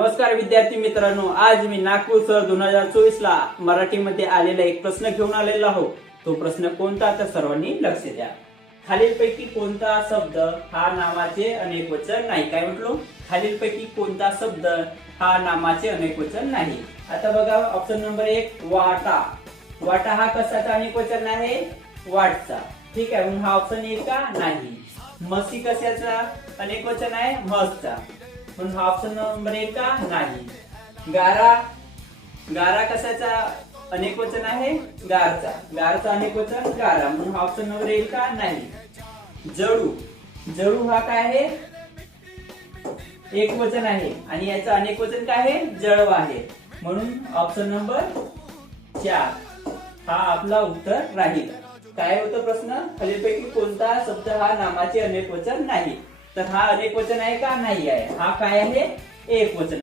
नमस्कार विद्यार्थी मित्रांनो आज मी नागपूर सर दोन हजार चोवीस ला मराठीमध्ये आलेला एक प्रश्न घेऊन आलेला आहो तो प्रश्न कोणता? तर सर्वांनी लक्ष द्या. खालीलपैकी कोणता शब्द हा नामाचे अनेक वचन नाही. काय म्हटलो? खालीलपैकी कोणता शब्द हा नामाचे अनेक वचन नाही. आता बघा ऑप्शन नंबर एक वाटा. वाटा हा कशाचा अनेक वचन आहे? वाटचा. ठीक आहे म्हणून हा ऑप्शन येईल का? नाही. मसी कशाचा अनेक वचन आहे? मसचा म्हणून हा ऑप्शन नंबर एक का? नाही. गारा गारा कशाचा अनेक वचन आहे? गारचा. गारचा अनेक वचन गारा. म्हणून हा ऑप्शन नंबर एक का? नाही. जळू. जळू हा काय आहे? एक वचन आहे. आणि याचं अनेक वचन काय आहे? जळव आहे. म्हणून ऑप्शन नंबर चार. हा आपला उत्तर राहील. काय होतं प्रश्न? खालीलपैकी कोणता शब्द हा नामाचे अनेक वचन नाही. तर हा अनेक वचन आहे का? नाही आहे. हा काय आहे? एक वचन.